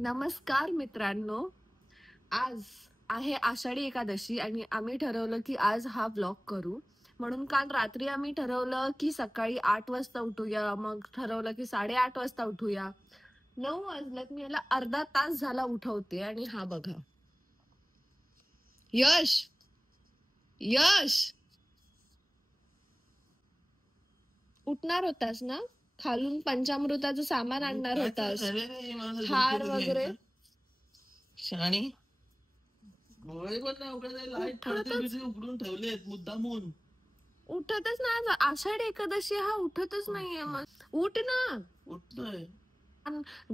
नमस्कार मित्रांनो, आज आहे आषाढी एकादशी आणि आम्ही ठरवलं की आज हा व्लॉग करू. म्हणून काल रात्री आम्ही ठरवलं की सकाळी 8 वाजता उठूया, मग ठरवलं की 8:30 वाजता उठूया. 9 वाजल्यात, मी याला अर्धा तास झाला उठवते आणि हा बघा. यश यश उठणार होतास ना? खालून पंचामृताचं सामान आणणार होतास, हार वगैरे. शाणी उघडून ठेवलेत मुद्दामून. उठतच नाही. आषाढी एकादशी हा उठतच नाहीये. मग उठ ना. उठतोय.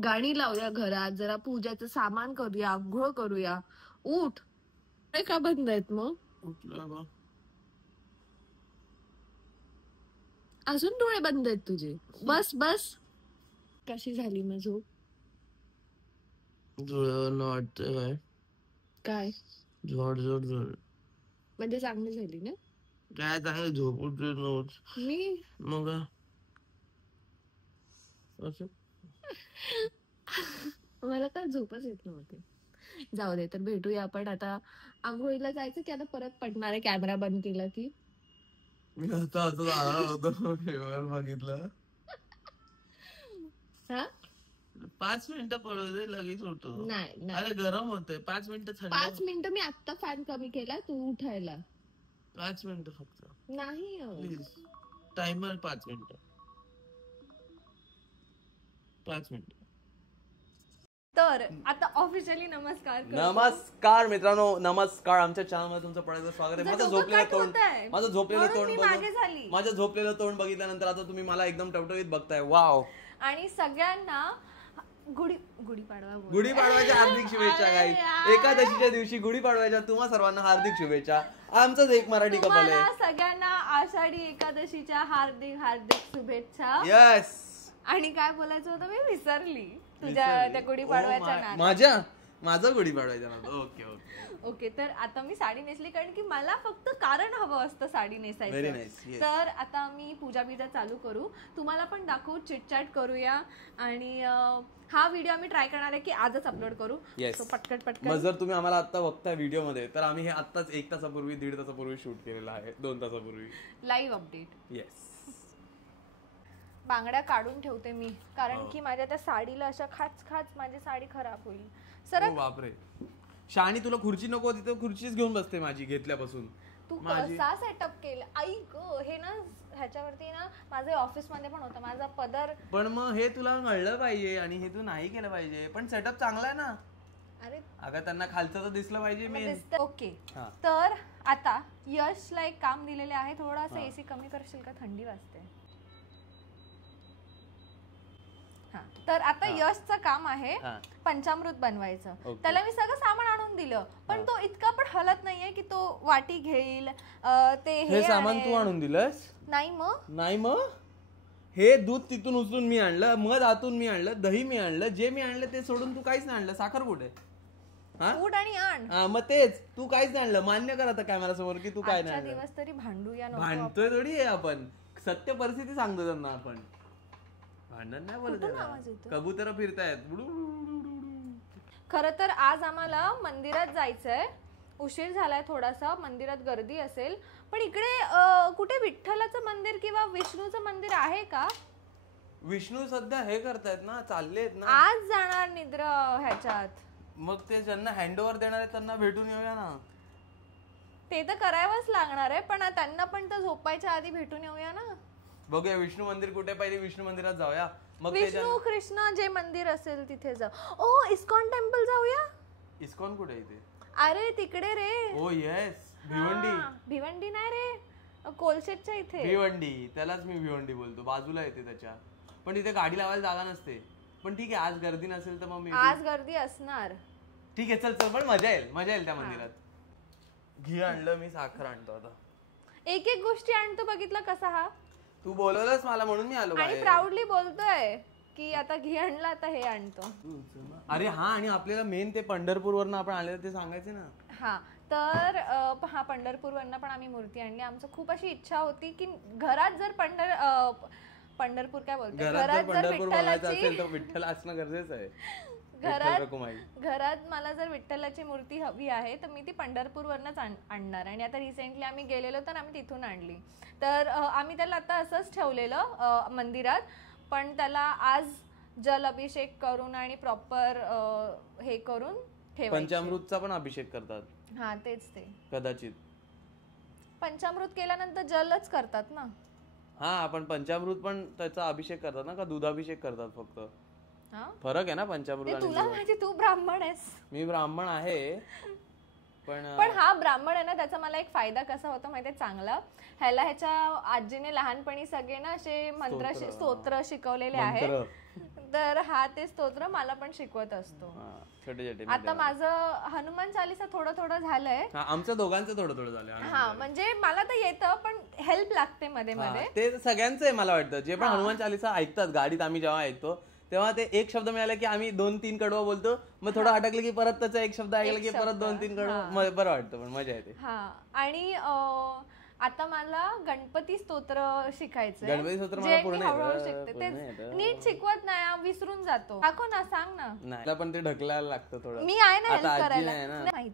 गाणी लावूया घरात, जरा पूजाचं सामान करूया, आंघोळ करूया. उठ. का बंद आहेत मग? उठलोय बा. अजून डोळे बंद आहेत तुझे? बस बस. कशी झाली मग झोप? डोळ्यावरनं वाटतंय काय जोड जोड जोड. म्हणजे चांगली झाली ना? काय चांगलं झोप उठली नव्हत मी मग असं. मला तर झोपच येत नव्हती. जाऊ दे, तर भेटूया आपण आता. आंघोळीला जायचं की आता परत पडणार आहे कॅमेरा बंद केला की? मी आता असं जाणार होतो बघितलं. हा 5 मिनिटं पडू दे, लगेच उठतो. नाही अरे गरम होतंय. 5 मिनिटं थंड. 5 मिनिटं मी आता फॅन कमी केला तू उठायला. 5 मिनिटं फक्त नाही प्लीज. टाइमर 5 मिनिटं. 5 मिनिटं. तर आता ऑफिशियली नमस्कार करतो. नमस्कार मित्रांनो, नमस्कार. आमच्या चॅनल मध्ये तुमचं परत स्वागत आहे. तुझं माझं डोकं झोपलेलं cut तोंड होतंय. माझं झोपलेलं म्हणून मी तोंड मागे झाली. बघून माझं झोपलेलं तोंड बघितल्यानंतर आता तुम्ही मला एकदम टवटवीत बघताय. वाव. आणि सगळ्यांना गुढीपाडवा बोल. गुढीपाडव्याच्या हार्दिक शुभेच्छा अरे गाईस. यार. एकादशीच्या दिवशी गुढीपाडव्याच्या तुम्हा सर्वांना हार्दिक शुभेच्छा. आमचंच एक मराठी कपल तुम्हाला आहे. सगळ्यांना आषाढी एकादशीच्या हार्दिक हार्दिक शुभेच्छा. यस. आणि काय बोलायचं होतं मी विसरली तुझ्या त्या गुढीपाडव्याच्या नादात. माझं गुढीपाडव्याच्या नादात. Okay okay okay. तर आता मी साडी नेसली कारण की मला फक्त कारण हवं असतं साडी Very नेसायचं. nice, yes. तर आता मी पूजा बिजा चालू करू, तुम्हाला पण दाखवू, चिटचॅट करूया. आणि हा व्हिडिओ आम्ही ट्राय करणार आहे की आजच अपलोड करू. येस. So, पटकन मग पटकन. जर तुम्ही आम्हाला आता बघताय व्हिडिओ मध्ये, तर आम्ही हे आत्ताच 1 तासापूर्वी 1.5 तासापूर्वी शूट केलेलं आहे. 2 तासापूर्वी. Live update. येस. बांगड्या काढून ठेवते मी कारण हो. की माझ्या त्या साडीला अशा खाच खाच माझी साडी खराब होईल. हो सरक. बापरे. शाणी तुला खुर्ची नको, तिथे खुर्चीच घेऊन बसते माझी घेतल्यापासून. तू माझी- कसा सेटअप केला? आई ग, हे ना ह्याच्यावरती ना माझे ऑफिस मध्ये पण होतं, माझा पदर. पण मग हे तुला कळलं पाहिजे आणि हे तू नाही केलं पाहिजे. पण सेटअप चांगला आहे ना. अरे अगं त्यांना खालचं तर दिसलं पाहिजे मेन. ओके. हा. तर आता यशला एक काम दिलेले आहे, थोडासा एसी कमी करशील का? थंडी वाजते. हा. तर आता यशचं काम आहे हा. पंचामृत बनवायचं. ओके. त्याला मी सगळं सामान आणून दिलं, पण तो इतका पण हलत नाहीये की तो वाटी घेईल. ते हे सामान आणेल. तू आणून दिलंस? नाही मग नाही मग हे दूध तिथून उचलून मी आणलं, मध आतून मी आणलं, दही मी आणलं, जे मी आणलं ते सोडून तू काहीच नाही आणलं. साखर कुठे? उठ आणि आण. मग तेच तू काहीच नाही आणलं. मान्य कर आता कॅमेरा समोर की तू काय आजच्या नाही आणलं. दिवस तरी भांडूया नको. भांडतोय थोडी आहे आपण. सत्य परिस्थिती सांगतो त्यांना आपण. भांडण नाही कुठून आवाज बोलत. येतो? कबूतर फिरतायत. खरं तर आज आम्हाला मंदिरात जायचंय. उशीर झालाय थोडासा, मंदिरात गर्दी असेल. पण इकडे कुठे विठ्ठलाचं मंदिर किंवा विष्णूचं मंदिर आहे का? विष्णू सध्या हे करतायत ना, चाललेत ना. आज जाणार निद्र ह्याच्यात. मग ते ज्यांना हँडओव्हर देणार आहेत त्यांना भेटून येऊया ना. ते तर करावंच लागणार आहे, पण त्यांना पण तर झोपायच्या आधी भेटून येऊया ना. बघूया विष्णू मंदिर कुठे, पहिले विष्णू मंदिरात जाऊया. मग विष्णू कृष्ण जे मंदिर असेल तिथे जाऊ. ओ इस्कॉन टेम्पल जाऊया. इस्कॉन कुठे इथे? अरे तिकडे रे. ओ येस, भिवंडी. हा, भिवंडी नाही रे, कोलशेटच्या इथे. भिवंडी, त्यालाच मी भिवंडी बोलतो. बाजूला येते त्याच्या. पण तिथे गाडी लावायला जागा नसते. पण ठीक आहे, आज गर्दी नसेल तर मग मी. आज गर्दी असणार. ठीक आहे, चल चल. पण मजा येईल त्या मंदिरात. घी आणलं मी, साखर आणतो आता. एक एक गोष्टी आणतो, बघितलं कसा हा. तू बोलवलंस मला म्हणून मी आलो आणि बाहेर. प्राऊडली बोलतोय की आता घी आणला, आता हे आणतो. अरे हा, आणि आपल्याला मेन ते पंढरपूरवरनं आपण आलेलं ते सांगायचे ना. हा. तर हा, पंढरपूरवरनं पण आम्ही मूर्ती आणली. आमचं खूप अशी इच्छा होती की घरात जर पंढरपूर काय बोलतो, घरात जर पंढरपूर बनवायचं असेल तर विठ्ठल असणं गरजेचं आहे. घरात मला जर विठ्ठलाची मूर्ती हवी आहे तर मी ती पंढरपूरवरनच आणणार. आणि आता रिसेंटली आम्ही गेलेलो तर आम्ही तिथून आणली. तर आम्ही त्याला आता असंच ठेवलेलं मंदिरात, पण त्याला आज जल अभिषेक करून आणि प्रॉपर हे करून ठेवायचं. पंचामृतचा पण अभिषेक करतात. हा तेच ते कदाचित पंचामृत केल्यानंतर जलच करतात ना. हा पण पंचामृत पण त्याचा अभिषेक करतात ना, का दुधाभिषेक करतात फक्त? फरक आहे ना पंचामृत आणि तुला माहिती, तू ब्राह्मण आहेस. मी ब्राह्मण आहे पण हा ब्राह्मण आहे ना, त्याचा मला एक फायदा कसा होतो माहितीये चांगला. ह्याच्या आजीने लहानपणी सगळे ना असे स्तोत्र शिकवलेले आहेत. तर हा ते स्तोत्र मला पण शिकवत असतो. छोटे छोटे. आता माझं हनुमान चालीसा थोडं थोडं झालंय. आमच्या दोघांचं थोडं थोडं झालंय. हा म्हणजे मला तर येतं पण हेल्प लागते मध्ये मध्ये. ते सगळ्यांचं आहे मला वाटतं. जे पण हनुमान चालीसा ऐकतात गाडीत, आम्ही जेव्हा ऐकतो तेव्हा ते एक शब्द मिळाला की आम्ही 2-3 कडवं बोलतो, मग थोडं अटकलं की परत त्याचा एक शब्द ऐकला की परत 2-3 कडवं. बरं वाटतं, पण मजा येते. हा आणि आता मला गणपती स्तोत्र शिकायचं. गणपती स्तोत्र मला पूर्ण शिकते. ते नीट शिकवत नाही, विसरून जातो. दाखव ना, सांग ना. नाही पण ते ढकलायला लागतं थोडं. मी आहे ना हेल्प करायला.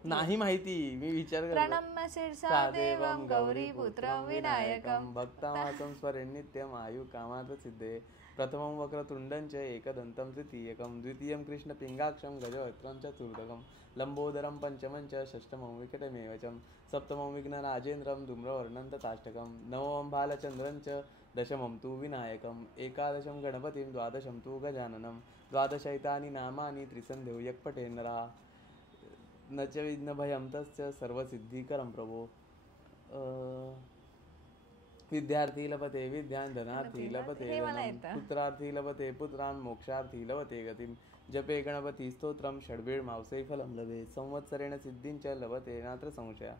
नाही माहिती, मी विचार करतो. प्रणम्य शीर्षा देवं गौरी पुत्रं विनायकं भक्तामासं स्मरे नित्यं आयु कामात् सिद्धे प्रथमं वक्रतुण्डं च एकदन्तं तृतीयकं द्वितीयं कृष्णपिङ्गाक्षं गजवक्त्रं चतुर्थकं लंबोदरं पंचमं च षष्ठमं विकटमेव च सप्तमं विघ्नराजेन्द्रं धूम्रवर्णं तथाष्टकं नवमं बालचन्द्रं च दशमं तु विनायकम् एकादशं गणपतिं द्वादशं तु गजाननं द्वादशैतानि नामानि त्रिसन्ध्यौ यक्पटे नरः न च विघ्नभयं तस्य सर्वसिद्धिकरं प्रभो विद्यार्थी लभते विद्यान् धनार्थी लभते पुत्रार्थी लभते पुत्रान् मोक्षार्थी लभते गतिं जपे गणपती स्तोत्रम षड्बीड मावसे फलम लभे संवत्सरेण सिद्धींच लभते नात्र संशया.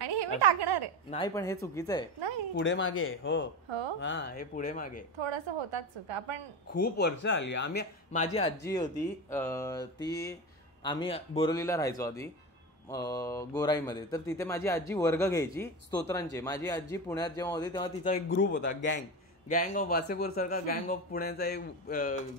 आणि हे मी टाकणार आहे. नाही पण हे चुकीचं आहे. पुढे मागे. हो हा, हे पुढे मागे थोडस होतात चुका. आपण खूप वर्ष आली. माझी आजी होती, ती आम्ही बोरवलीला राहायचो आधी गोराईमध्ये. तर तिथे माझी आजी वर्ग घ्यायची स्तोत्रांचे. माझी आजी पुण्यात जेव्हा होती तेव्हा तिचा एक ग्रुप होता, गँग ऑफ वासेपूर सारखा गँग ऑफ पुण्याचा एक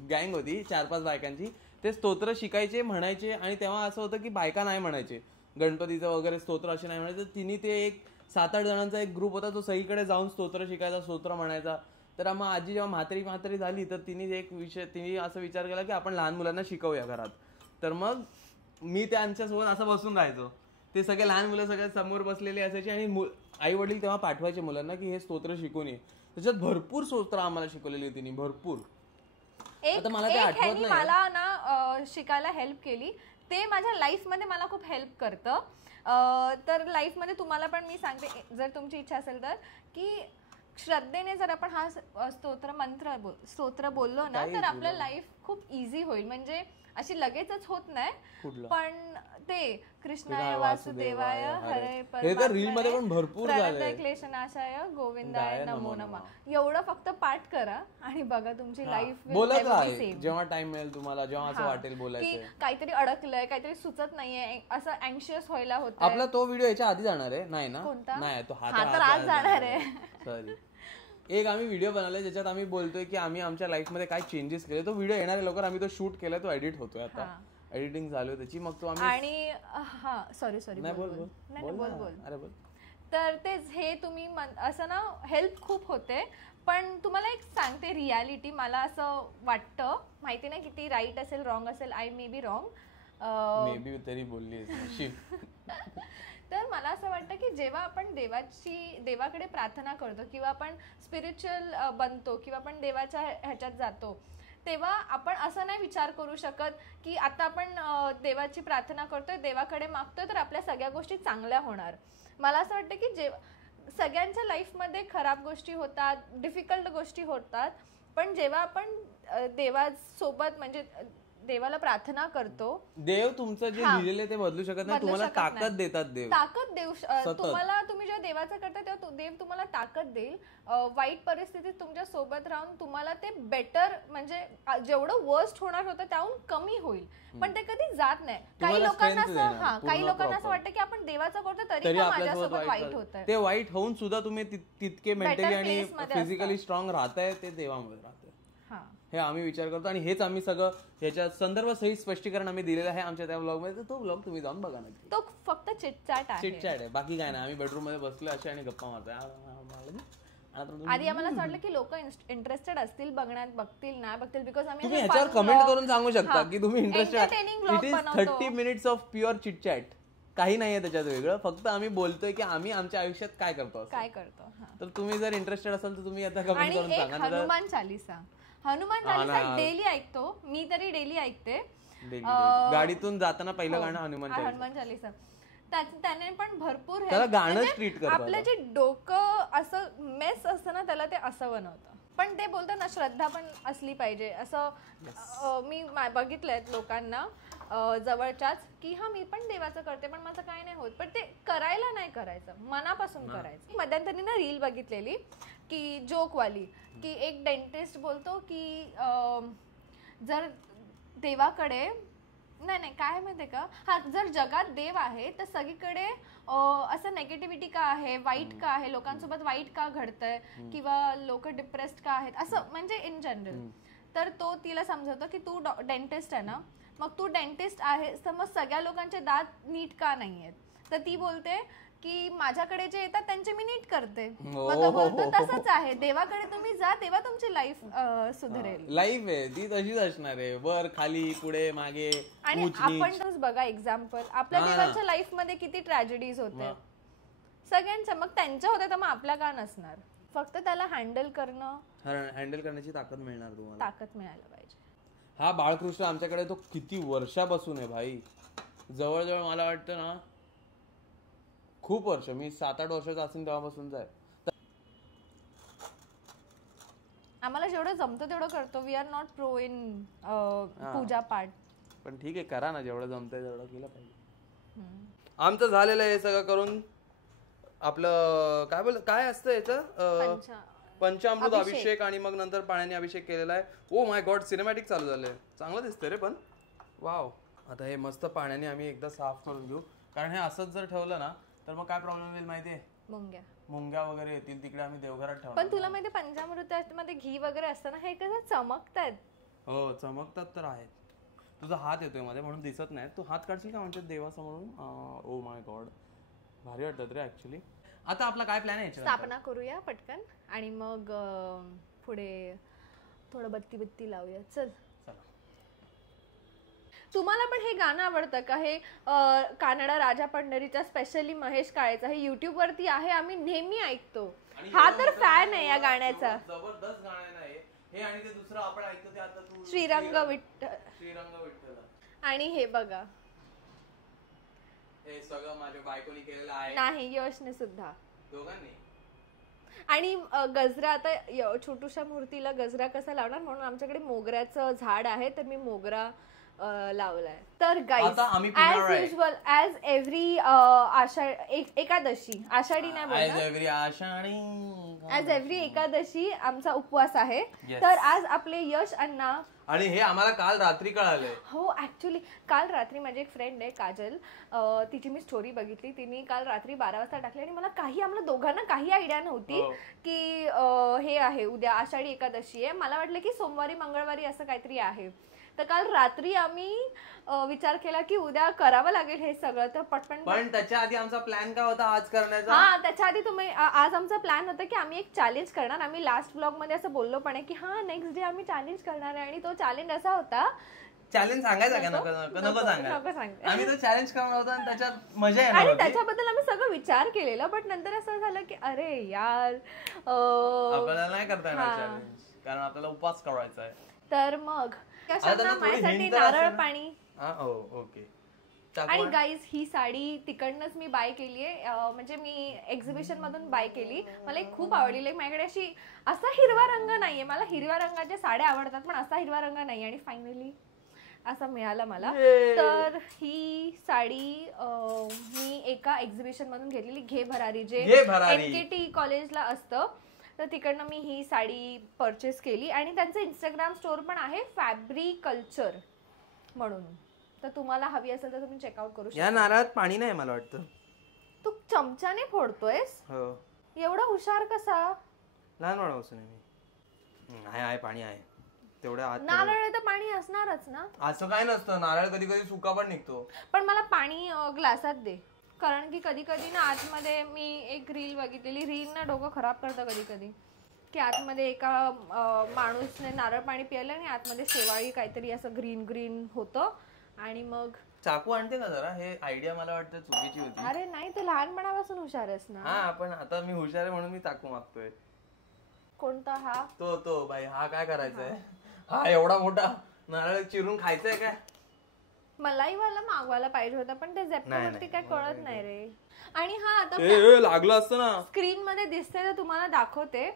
गँग होती 4-5 बायकांची. ते स्तोत्र शिकायचे, म्हणायचे. आणि तेव्हा असं होतं की बायका नाही म्हणायचे गणपतीचं वगैरे स्तोत्र असे नाही म्हणायचे. तिने ते एक 7-8 जणांचा एक ग्रुप होता, तो सगळीकडे जाऊन स्तोत्र शिकायचा, स्तोत्र म्हणायचा. तर मग आजी जेव्हा म्हातारी झाली तर तिने असं विचार केला की आपण लहान मुलांना शिकवूया घरात. तर मग मी त्यांच्यासोबत असं बसून राहायचो. ते सगळे लहान मुलं सगळ्या समोर बसलेले असायचे आणि आई वडील तेव्हा पाठवायचे मुलांना की हे स्तोत्र शिकून ये. त्याच्यात भरपूर स्तोत्र आम्हाला शिकवलेली होती, भरपूर. आता मला ते आठवत नाही. मला ना शिकायला हेल्प केली. ते माझ्या लाईफ मध्ये मला खूप हेल्प करतं. तर लाईफ मध्ये तुम्हाला पण मी सांगते, जर तुमची इच्छा असेल तर, की श्रद्धेने जर आपण हा स्तोत्र बोललो ना तर आपलं लाईफ खूप इझी होईल. म्हणजे अशी लगेचच होत नाही, पण ते कृष्णाय वासुदेवाय हरे परमात्मने क्लेशनाशाय गोविंदाय नमो नमः एवढं फक्त पाठ करा आणि बघा तुमची लाईफ बोलत राहा. जेव्हा टाइम मिळेल तुम्हाला, जेव्हा असं वाटेल बोलायचं, काहीतरी अडकलंय, काहीतरी सुचत नाहीये, असं अँक्शियस व्हायला होत. आपला तो व्हिडिओ याच्या आधी जाणार आहे नाही ना? नाही, तो हा तर आज जाणार आहे. सॉरी. एक आम्ही व्हिडिओ बनवलाय ज्याच्यात आम्ही बोलतोय की आम्ही आमच्या लाईफ मध्ये काय चेंजेस केले. तो व्हिडिओ येणार आहे लवकर. आम्ही तो शूट केलाय, तो एडिट होतोय आता, एडिटिंग चालू आहे त्याची. मग तो आम्ही आणि सॉरी बोल. तर तेच हे तुम्ही असं ना हेल्प खूप होते. पण तुम्हाला एक सांगते रियालिटी, मला असं वाटतं, माहिती नाही किती राईट असेल रॉंग असेल, I may be wrong, may be तरी बोलली. तर मला असं वाटतं की जेव्हा आपण देवाकडे प्रार्थना करतो किंवा आपण स्पिरिच्युअल बनतो किंवा आपण देवाच्या ह्याच्यात जातो, तेव्हा आपण असं नाही विचार करू शकत की आता आपण देवाची प्रार्थना करतोय, देवाकडे मागतोय, तर आपल्या सगळ्या गोष्टी चांगल्या होणार. मला असं वाटतं की सगळ्यांच्या लाईफमध्ये खराब गोष्टी होतात, डिफिकल्ट गोष्टी होतात, पण जेव्हा आपण देवासोबत म्हणजे देवाला प्रार्थना करतो, देव तुमचं जे लिहिलेलं ते बदलू शकत नाही. तुम्हाला ताकद देतात देव, ताकद देऊ तुम्हाला. तुम्ही जेव्हा देवाचं करता तेव्हा देव तुम्हाला ताकद देईल. वाईट परिस्थितीत तुमच्या सोबत राहून तुम्हाला ते बेटर, म्हणजे जेवढं वर्स्ट होणार होतं त्याहून कमी होईल, पण ते कधी जात नाही. काही लोकांना असं वाटतं की आपण देवाचं करतो तरी माझ्यासोबत वाईट होतं. ते वाईट होऊन सुद्धा तुम्ही तितके मेंटली आणि फिजिकली स्ट्रॉंग राहताय, ते देवामध्ये राहतंय. हे आम्ही विचार करतो आणि हेच आम्ही सगळं ह्याच्या संदर्भासहित स्पष्टीकरण आम्ही दिलेलं आहे आमच्या त्या ब्लॉग मध्ये. तर तो ब्लॉग तुम्ही जाऊन बघा नक्की. तो फक्त चिटचाट आहे. चिटचॅट आहे, बाकी काय नाही. आम्ही बेडरूम मध्ये बसलो असे आणि गप्पा मारतोय. आधी आम्हाला असं वाटलं की लोक इंटरेस्टेड असतील बघण्यात, बघतील नाही बघतील, बिकॉज आम्ही तुम्ही असे ह्याच्यावर fun कमेंट vlog- करून सांगू शकता की तुम्ही interested. entertaining vlog it is बनवतो. 30 minutes ऑफ प्युअर चिटचॅट. काही नाहीये त्याच्यात वेगळं, फक्त आम्ही बोलतोय की आम्ही आमच्या आयुष्यात काय करतो असं. काय करतो. हा. तर तुम्ही जर इंटरेस्टेड असाल तर तुम्ही आता कमेंट आणि करून एक सांगा. नाहीतर हनुमान चालीसा डेली ऐकतो मी, तरी डेली ऐकते. गाडीतून जाताना पहिलं गाणं हनुमान चालीसा. हनुमान चालीसा त्याने पण भरपूर help- त्याला गाणंच म्हणजे treat करतो आपलं आता. जे डोकं असं मेस असतं ना, त्याला ते असं बनवतं. पण ते बोलतात ना, श्रद्धा पण असली पाहिजे असं. मी बघितलंय लोकांना जवळच्याच की हा मी पण देवाचं करते पण माझं काय नाही होत, पण ते करायला नाही करायचं, मनापासून करायचं. मध्यंतरी ना रील बघितलेली की जोकवाली, की एक डेंटिस्ट बोलतो की जर देवाकडे नाही काय माहितीये का, हा जर जगात देव आहे तर सगळीकडे असं नेगेटिव्हिटी का आहे, वाईट का आहे, लोकांसोबत वाईट का घडतंय किंवा लोक डिप्रेस्ड का आहेत असं, म्हणजे इन जनरल. तर तो तिला समजवतो की तू डेंटिस्ट आहे ना, मग तू डेंटिस्ट आहेस तर मग सगळ्या लोकांचे दात नीट का नाही आहेत. तर ती बोलते की माझ्याकडे जे येतात त्यांचे मी नीट करते. मग तो बोलतो तसंच आहे, देवाकडे तुम्ही जा तेव्हा तुमची लाईफ सुधरेल. लाईफ आहे ती तशीच असणार आहे, वर खाली पुढे मागे आणि उंच आपण नीच. तोच बघा एक्झाम्पल आपल्या देवाच्या लाईफ मध्ये किती ट्रॅजेडीज होते सगळ्यांच्या, मग त्यांच्या होत्या तर मग आपल्या का नसणार. फक्त त्याला हँडल करणं, हँडल करण्याची ताकद मिळणार तुम्हाला, ताकद मिळायला पाहिजे. हा बाळकृष्ण आमच्याकडे तो किती वर्षापासून आहे भाई, जवळजवळ मला वाटतं ना खूप वर्ष, मी 7-8 वर्षाचा असेल तेव्हापासून आहे. आम्हाला जेवढं जमतं तेवढं करतो. We are not pro in puja paath. पण ठीक आहे, करा ना, जेवढं जमतंय तेवढं केलं पाहिजे. आमचं झालेलं आहे सगळं करून. आपलं काय असतं याचं पंचामृत अभिषेक आणि मग नंतर पाण्याने अभिषेक केलेला आहे. ओ माय गॉड, सिनेमॅटिक चालू झालंय, चांगलं दिसतंय रे. पण वाव, आता हे मस्त पाण्याने आम्ही एकदा साफ करून घेऊ, कारण हे असंच जर ठेवलं ना तर मग काय प्रॉब्लेम होईल माहितीये, मुंग्या वगैरे येतील. तिकडे आम्ही देवघरात ठेवणार. पण तुला माहिती पंचामृतामध्ये घी वगैरे असतं ना, हे कसं चमकतात. हो चमकतात तर आहेत. तुझा हात येतोय मध्ये म्हणून दिसत नाही. तू हात काढशील का म्हणतात देवासमोरून. ओ माय गॉड, भारी वाटतात रे ऍक्च्युली. आता आपला काय प्लॅन आहे? स्थापना करूया पटकन आणि मग पुढे थोडं बत्ती लावूया. चल. तुम्हाला पण हे गाणं आवडतं का? हे कानडा राजा पंढरीचा, स्पेशली महेश काळेचा, हे युट्यूब वरती आहे, आम्ही नेहमी ऐकतो. हा तर फॅन आहे या गाण्याचा. जबरदस्त गाणं आहे हे. आणि ते दुसरं आपण ऐकतो ते आता तू श्रीरंग विठ्ठल. आणि हे बघा, हे सगळं माझ्या बायकोनी केलेलं आहे. नाही, यशने सुद्धा, दोघांनी. आणि गजरा, आता छोटूशा मूर्तीला गजरा कसा लावणार म्हणून आमच्याकडे मोगऱ्याचं झाड आहे, तर मी मोगरा लावलाय. तर guys as usual as every Ekadashi, Ashadhi नाही बोलणार, ऍज एव्हरी एकादशी आमचा उपवास आहे. तर आज आपले यश अण्णा, आणि हे आम्हाला काल रात्री कळालंय. हो ऍक्च्युली काल रात्री माझी एक फ्रेंड आहे काजल, तिची मी स्टोरी बघितली, तिने काल रात्री 12 वाजता टाकली आणि मला आम्हाला दोघांना काही आयडिया नव्हती की हे आहे उद्या आषाढी एकादशी आहे. मला वाटलं की सोमवारी मंगळवारी असं काहीतरी आहे. तर काल रात्री आम्ही विचार केला की उद्या करावं लागेल हे सगळं, तर पटपट. पण त्याच्या आधी आमचा प्लॅन काय होता आज करण्याचा? हा, त्याच्या आधी आज आमचा प्लॅन होता की आम्ही एक चॅलेंज करणार. आम्ही लास्ट ब्लॉग मध्ये असं बोललो पण आहे की हा नेक्स्ट डे आम्ही चॅलेंज करणार आहे. आणि तो चॅलेंज असा होता, चॅलेंज सांगायचा का? नको सांगा. आम्ही तो चॅलेंज करणार होतो आणि त्याच्यात मजा येणार आणि होती. त्याच्याबद्दल आम्ही सगळं विचार केलेला, बट नंतर असं झालं की अरे यार आपल्याला नाही करता येणार चॅलेंज, कारण आपल्याला उपवास करायचा आहे. तर मग माझ्यासाठी नारळ पाणी. ओके. आणि गाईज, ही साडी तिकडनंच मी बाय केलीये, म्हणजे मी एक्झिबिशन मधून बाय केली. मला एक खूप आवडली. माझ्याकडे असा हिरवा रंग नाहीये, मला हिरव्या रंगाच्या साड्या आवडतात पण असा हिरवा रंग नाही, आणि फायनली असा मिळाला मला. तर ही साडी मी एका एक्झिबिशन मधून घेतलेली, घे भरारी, जे NKT कॉलेजला असतं, तर तिकडनं मी ही साडी परचेस केली. आणि त्यांचं इंस्टाग्राम स्टोर पण आहे, फॅब्रिकल्चर म्हणून, तर तुम्हाला हवी असेल तर तुम्ही चेकआउट करू शकता. या नारळात पाणी नाही मला वाटतं. तू चमच्याने फोडतोयस? हो. एवढा हुशार कसा? लहानपणापासून आहे पाणी आहे. तेवढ्या आत नारळ तर पाणी असणारच ना. असं काय नसतं, नारळ कधी कधी सुका पण निघतो. पण मला पाणी ग्लासात दे, कारण की कधी कधी ना आतमध्ये मी एक रील बघितलेली, रील ना डोकं खराब करतं कधी कधी, की आतमध्ये एका माणूसने नारळ पाणी पिलं आणि आतमध्ये शेवाळी काहीतरी असं ग्रीन ग्रीन होतं आणि मग. चाकू आणते का जरा, हे आयडिया मला वाटतं चुकीची होती. अरे नाही, तू लहानपणापासून हुशार आहेस ना. हा पण आता मी हुशार आहे म्हणून मी चाकू मागतोय. कोणता हा? तो बाई, हा काय करायचा आहे? हा एवढा मोठा नारळ चिरून खायचा आहे काय? मलाही मला मागवायला पाहिजे होता पण ते झेप्टोवरती काय कळत नाही रे. आणि हा आता लागलं असतं ना, स्क्रीन मध्ये दिसते तर तुम्हाला दाखवते.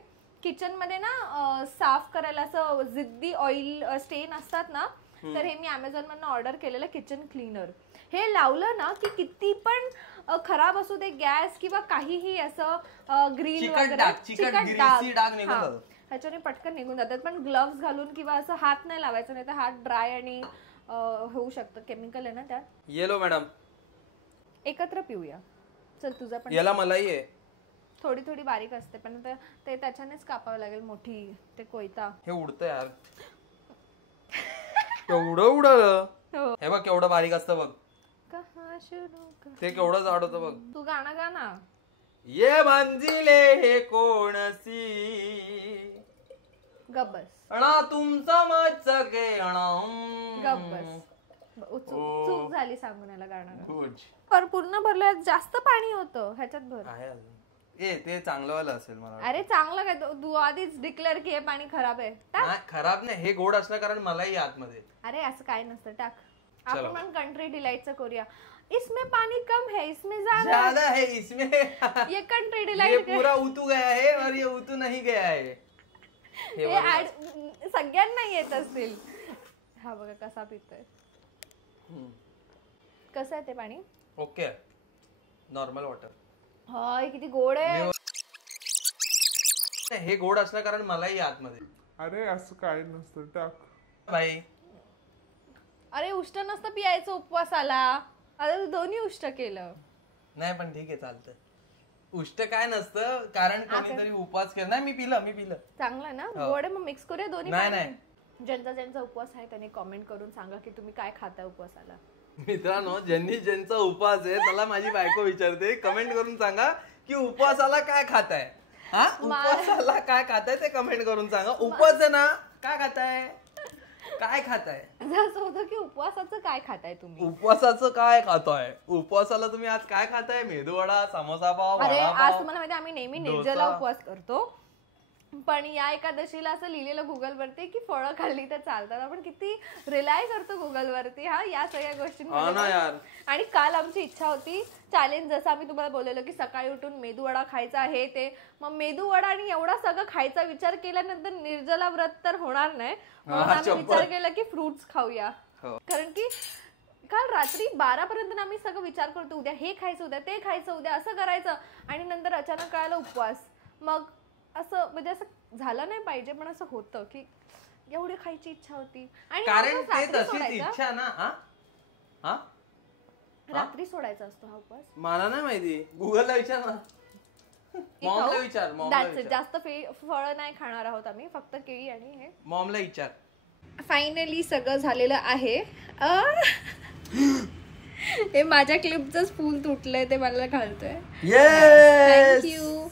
किचन मध्ये ना साफ करायला असं जिद्दी ऑइल स्टेन असतात ना, तर हे मी अमेझॉन मधून ऑर्डर केलेलं किचन क्लीनर. हे लावलं ना की किती पण खराब असू दे गॅस किंवा काहीही असं ग्रीन वगैरे चिकट डाग ह्याच्याने पटकन निघून जातात. पण ग्लव्स घालून किंवा असं हात नाही लावायचं, नाही तर हात ड्राय आणि होऊ शकतं. केमिकल आहे ना त्यात. येलो मॅडम एकत्र पिऊया. चल तुझा पण. याला मलाही आहे. थोडी थोडी बारीक असते पण ते त्याच्यानेच कापावं लागेल मोठी. ते कोयता हे उडतं यार. केवढं उडलं. हे बघ केवढं बारीक असतं बघ. ते केवढं जाड होतं बघ. तू गाणं गा ना. ये मंजिले हे कोणसी गब्बस अणा तुमचा मच सके अणा गब्बस. चूक झाली सांगून याला गाणं. पर पूर्ण भरलं जास्त पाणी होतं ह्याच्यात भर. ते चांगलं वाला असेल मला. अरे चांगलं काय, तू आधीच डिक्लेअर की हे पाणी खराब आहे. खराब नाही, हे गोड असलं कारण मलाही आतमध्ये. अरे असं काय नसतं, टाक. आपण पण कंट्री डिलाइटचं करूया. इसमें पानी कम है, इसमें ज्यादा है, इसमें ये कंट्री डिलाइट पूरा उतू गया है और ये उतू नहीं गया है. हे ऍड सगळ्यांना येत असतील. हा बघा कसा पितोय. कसं आहे ते पाणी? Okay, normal water. हाय किती गोड आहे. हे गोड असलं कारण मलाही आतमध्ये. अरे असं काय नसतं, टाक भाई. अरे उष्ट नसतं पियायचं उपवासाला. आता तू दोन्ही उष्ट केलं. नाही पण ठीक आहे चालतं. उष्ट काय नसतं कारण कोणीतरी उपवास केला. नाही मी पिलं. चांगलं ना, गोड आहे. मग मिक्स करूया दोन्ही. नाही ज्यांचा उपवास आहे त्याने कमेंट करून सांगा की तुम्ही काय खाताय उपवासाला. मित्रांनो, ज्यांचा उपवास आहे त्याला माझी बायको विचारते, कमेंट करून सांगा की उपवासाला काय खाताय. हा उपवासाला काय खाताय ते कमेंट करून सांगा. उपवास आहे ना, काय खाताय, काय खाताय. असं होतं की उपवासाचं काय खाताय तुम्ही. उपवासाचं काय खाताय, उपवासाला तुम्ही आज काय खाताय. मेदूवडा, समोसा पाव. अरे आज तुम्हाला माहिती आम्ही नेहमी निर्जला उपवास करतो, पण या एकादशीला असं लिहिलेलं गुगल वरती की फळं खाल्ली तर चालतात. आपण किती रिलाय करतो गुगल वरती हा या सगळ्या गोष्टींमध्ये. आणि काल आमची इच्छा होती चॅलेंज, जसं आम्ही तुम्हाला बोललेलो की सकाळी उठून मेदूवडा खायचा आहे ते. मग मेदूवडा आणि एवढा सगळं खायचा विचार केल्यानंतर निर्जला व्रत तर होणार नाही. आम्ही विचार केला की फ्रुट्स खाऊया. कारण की काल रात्री 12 पर्यंत आम्ही सगळं विचार करतो, उद्या हे खायचं, उद्या ते खायचं, उद्या असं करायचं. आणि नंतर अचानक कळालं उपवास. मग असं म्हणजे असं झालं नाही पाहिजे पण असं होतं की एवढी खायची इच्छा होती. आणि कारण ते तशीच इच्छा ना. रात्री सोडायचा असतो हा उपवास. मला नाही माहिती, गुगलला विचार ना. मॉमला विचार. जास्त फळ नाही खाणार आहोत आम्ही, फक्त केळी आणि हे. मॉमला विचार. फायनली सगळं झालेलं आहे. हे माझ्या क्लिपचं फूल तुटलंय ते मला घालतोय. थँक्यू.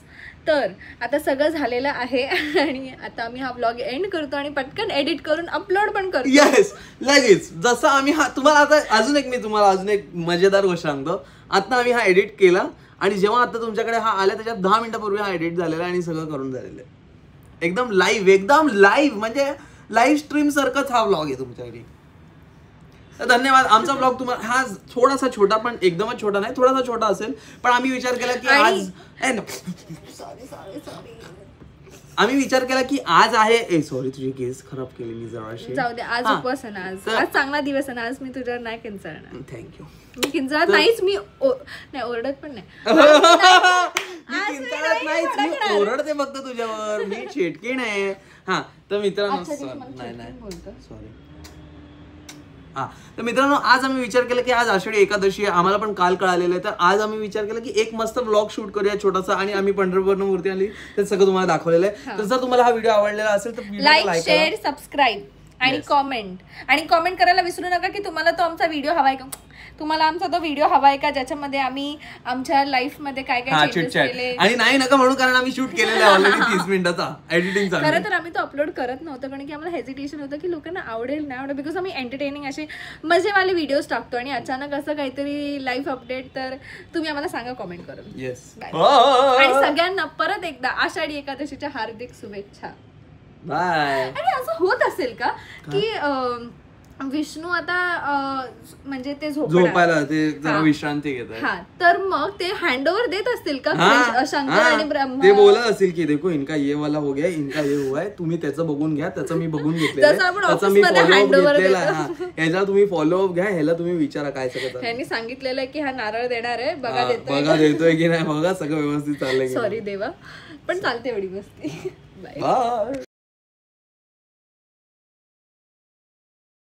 तर आता सगळं झालेलं आहे आणि आता आम्ही हा व्लॉग एंड करतो आणि पटकन एडिट करून अपलोड पण करतो. येस लगेच. जसं आम्ही तुम्हाला आता अजून एक मजेदार गोष्ट सांगतो. आता आम्ही हा एडिट केला आणि जेव्हा आता तुमच्याकडे हा आला त्याच्यात 10 मिनिटापूर्वी हा एडिट झालेला आणि सगळं करून झालेलं आहे. एकदम लाईव्ह म्हणजे लाईव्ह स्ट्रीम सारखंच हा व्लॉग आहे तुमच्याकडे. धन्यवाद. आमचा ब्लॉग तुम्हाला हा थोडासा छोटा, पण एकदमच छोटा नाही, थोडासा छोटा असेल. पण आम्ही विचार केला की आज आहे सॉरी तुझी केस खराब केली मी जराशी. जाऊ दे, आज उपवास आहे ना. आज चांगला दिवस आहे ना. आज मी तुझ्यावर नाही किंचाळणार. थँक्यू. मी किंचाळत नाहीच. मी नाही ओरडत पण नाही. मी किंचाळत नाहीच, मी ओरडते फक्त तुझ्यावर. मी चेटकी नाही. हा तर मित्रांनो सॉरी. तर मित्रांनो, आज आम्ही विचार केला की आज आषाढी एकादशी आहे. आम्हाला पण काल कळालेलं आहे. तर आज आम्ही विचार केला की एक मस्त व्लॉग शूट करूया छोटासा. आणि आम्ही पंढरपूरनं मूर्ती आणली ते सगळं तुम्हाला दाखवलेलं आहे. तर जर तुम्हाला हा व्हिडिओ आवडलेला असेल तर लाईक, शेअर, सबस्क्राईब. आणि कॉमेंट करायला विसरू नका की तुम्हाला तो आमचा व्हिडिओ हवाय का, तुम्हाला आमचा तो व्हिडिओ हवाय का ज्याच्यामध्ये आम्ही आमच्या लाईफ मध्ये काय हा काय चिट चेंजेस चॅट केले. आणि नाही नका म्हणून कारण आम्ही शूट केलेलं आहे ऑलरेडी 30 मिनिटाचा एडिटिंग चालू खरं तर आम्ही तो अपलोड करत नव्हतो कारण की आम्हाला हेजिटेशन होतं की लोकांना आवडेल नाही आवडेल, बिकॉज आम्ही एंटरटेनिंग असे मजेवाले व्हिडिओज टाकतो आणि अचानक असं काहीतरी लाईव्ह अपडेट, तर तुम्ही आम्हाला सांगा कॉमेंट करून. येस आणि सगळ्यांना परत एकदा आषाढी एकादशीच्या हार्दिक शुभेच्छा. बाय. आणि असं होत असेल का की विष्णू आता म्हणजे ते झोपायला ते जरा हा. विश्रांती घेत आहे. हा, तर मग ते हँडओव्हर देत असतील का शंकर आणि ब्रह्मा? ते बोलत असेल की देखो इनका ये वाला हो गया, इनका ये हुआ है, तुम्ही त्याचं बघून घ्या, त्याचं मी बघून घेतलेलं जसं आपण आहे, त्याचा मी ऑफिसमध्ये फॉलोअप handover घेतलेला देतो. आहे, ह्याचा तुम्ही फॉलोअप घ्या, ह्याला तुम्ही विचारा काय सगळं ह्यांनी सांगितलेलं आहे की हा नारळ देणार आहे, बघा चाललंय. देतोय बघा देतोय की नाही बघा, सगळं व्यवस्थित चाललंय. सॉरी देवा, पण चालते एवढी मस्ती. बाय. बाय.